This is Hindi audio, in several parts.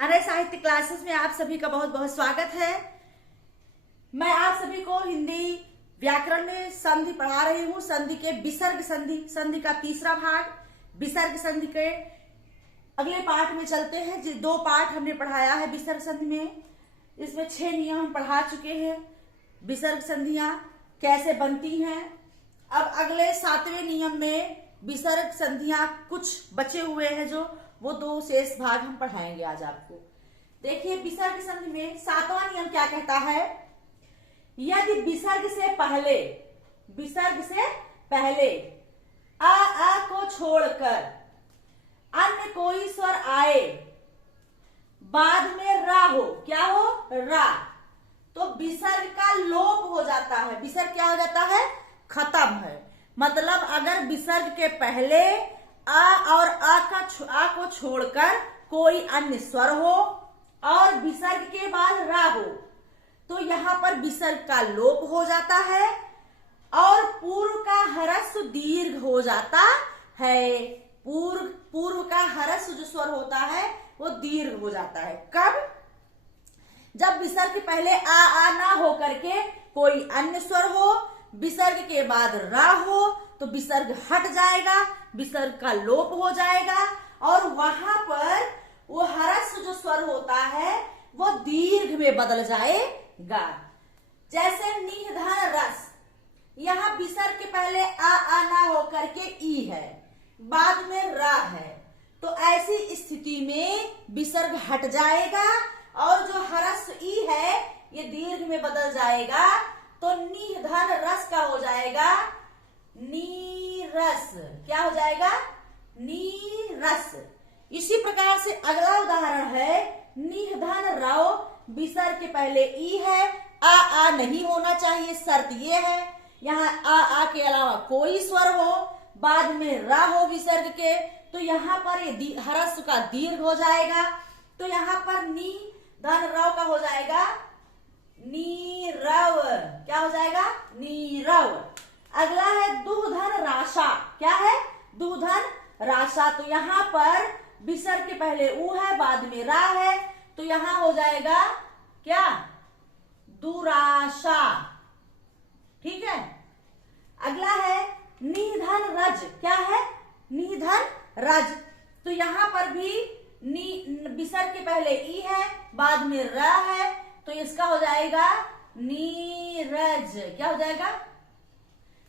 अनय साहित्य क्लासेस में आप सभी का बहुत बहुत स्वागत है। मैं आप सभी को हिंदी व्याकरण में संधि पढ़ा रही हूँ। संधि के विसर्ग संधि का तीसरा भाग विसर्ग संधि के अगले पाठ में चलते हैं। जो 2 पाठ हमने पढ़ाया है विसर्ग संधि में, इसमें 6 नियम हम पढ़ा चुके हैं। विसर्ग संधियां कैसे बनती हैं। अब अगले 7वें नियम में विसर्ग संधियां कुछ बचे हुए हैं, जो वो 2 शेष भाग हम पढ़ाएंगे आज आपको। देखिए विसर्ग संधि में 7वां नियम क्या कहता है। यदि विसर्ग से पहले आ को छोड़कर अन्य कोई स्वर आए, बाद में रा हो, क्या हो, रा, तो विसर्ग का लोप हो जाता है। विसर्ग क्या हो जाता है, खत्म है। मतलब अगर विसर्ग के पहले आ और आ को छोड़कर कोई अन्य स्वर हो और विसर्ग के बाद रा हो, तो यहाँ पर विसर्ग का लोप हो जाता है और पूर्व का ह्रस्व दीर्घ हो जाता है। पूर्व का ह्रस्व जो स्वर होता है वो दीर्घ हो जाता है। कब? जब विसर्ग के पहले आ ना हो करके कोई अन्य स्वर हो, विसर्ग के बाद रा हो, तो विसर्ग हट जाएगा, विसर्ग का लोप हो जाएगा और वहां पर वो ह्रस्व जो स्वर होता है वो दीर्घ में बदल जाएगा। जैसे नी धन रस, यहाँ विसर्ग के पहले आ ना हो करके ई है, बाद में रा है, तो ऐसी स्थिति में विसर्ग हट जाएगा और जो ह्रस्व ई है ये दीर्घ में बदल जाएगा, तो नी धन रस का हो जाएगा नीरस। क्या हो जाएगा, नीरस। इसी प्रकार से अगला उदाहरण है नी धन रव, विसर्ग के पहले ई है, आ नहीं होना चाहिए, शर्त ये है यहाँ आ के अलावा कोई स्वर हो, बाद में रा हो विसर्ग के, तो यहाँ पर ये ह्रस्व का दीर्घ हो जाएगा, तो यहाँ पर नी धन रव का हो जाएगा नीरव। क्या हो जाएगा, नीरव। अगला है दुधन राशा। क्या है, दुधन राशा, तो यहाँ पर विसर्ग के पहले ऊ है, बाद में रा है, तो यहाँ हो जाएगा क्या, दुराशा। ठीक है। अगला है निधन रज। क्या है, निधन रज, तो यहाँ पर भी विसर्ग के पहले ई है, बाद में रा है, तो इसका हो जाएगा नीरज। क्या हो जाएगा,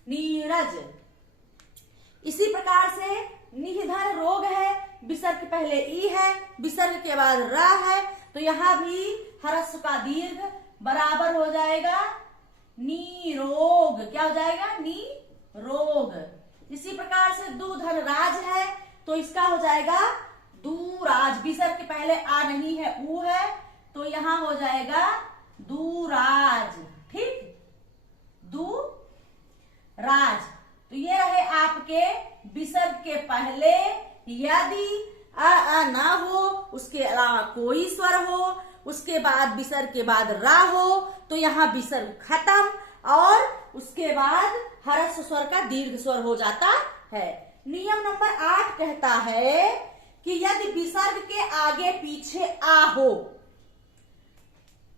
नीरज। इसी प्रकार से निधन रोग है, विसर्ग के पहले ई है, विसर्ग के बाद रा है, तो यहाँ भी ह्रस्व का दीर्घ बराबर हो जाएगा नीरोग। क्या हो जाएगा, नीरोग। इसी प्रकार से दुधन राज है, तो इसका हो जाएगा दूराज। विसर्ग के पहले आ नहीं है, ऊ है, तो यहां हो जाएगा दूराज। ठीक, दूराज। तो ये रहे आपके विसर्ग के पहले यदि आ ना हो, उसके अलावा कोई स्वर हो, उसके बाद विसर्ग के बाद रा हो, तो यहाँ विसर्ग खत्म और उसके बाद ह्रस्व स्वर का दीर्घ स्वर हो जाता है। नियम नंबर 8 कहता है कि यदि विसर्ग के आगे पीछे आ हो,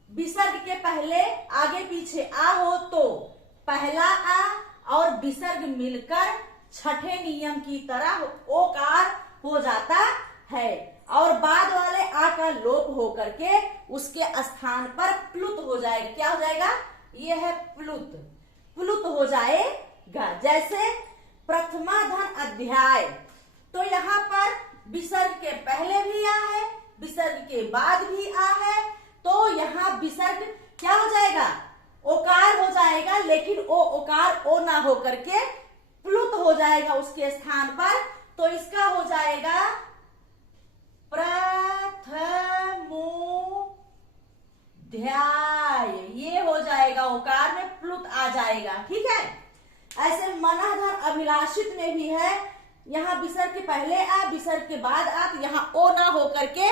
विसर्ग के पहले आगे पीछे आ हो, तो पहला आ और विसर्ग मिलकर छठे नियम की तरह ओकार हो जाता है और बाद वाले आ का लोप हो करके उसके स्थान पर प्लुत हो जाएगा। क्या हो जाएगा, ये है प्लुत, प्लुत हो जाएगा। जैसे प्रथमा धन अध्याय, तो यहाँ पर विसर्ग के पहले भी आ है, विसर्ग के बाद भी आ है, तो यहाँ विसर्ग क्या हो जाएगा, ओकार हो जाएगा, लेकिन ओ ओकार ओ ना हो करके प्लुत हो जाएगा उसके स्थान पर, तो इसका हो जाएगा प्रथमोध्याय। ये हो जाएगा, ओकार में प्लुत आ जाएगा। ठीक है। ऐसे मनःधन अभिलाषित में भी है, यहाँ विसर्ग के पहले आ, विसर्ग के बाद आ, तो यहाँ ओ ना हो करके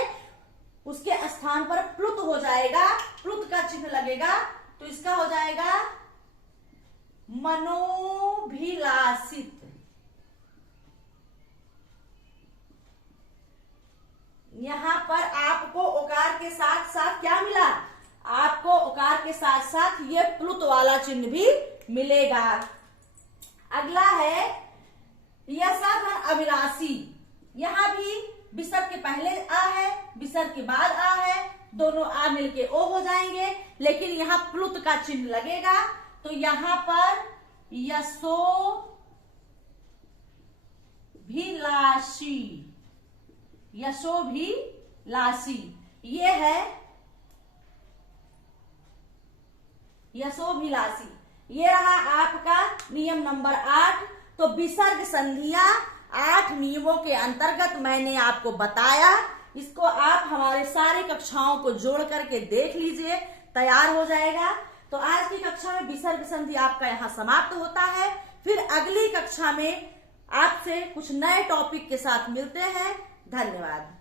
उसके स्थान पर प्लुत हो जाएगा, प्लुत का चिन्ह लगेगा, तो इसका हो जाएगा मनोभिलाषित। यहाँ पर आपको ओकार के साथ साथ क्या मिला आपको, उकार के साथ साथ ये प्लुत वाला चिन्ह भी मिलेगा। अगला है यशाधन अविनाशी। यहां भी विसर्ग के पहले आ है, विसर्ग के बाद आ है, दोनों आ मिलके ओ हो जाएंगे, लेकिन यहां प्लुत का चिन्ह लगेगा। तो यहां पर यशोभिलाषी, यशोभिलाषी ये है यशोभिलाषी। ये रहा आपका नियम नंबर 8। तो विसर्ग संधियां 8 नियमों के अंतर्गत मैंने आपको बताया। इसको आप हमारे सारे कक्षाओं को जोड़ करके देख लीजिए, तैयार हो जाएगा। तो आज की कक्षा में विसर्ग संधि आपका यहाँ समाप्त होता है। फिर अगली कक्षा में आपसे कुछ नए टॉपिक के साथ मिलते हैं। धन्यवाद।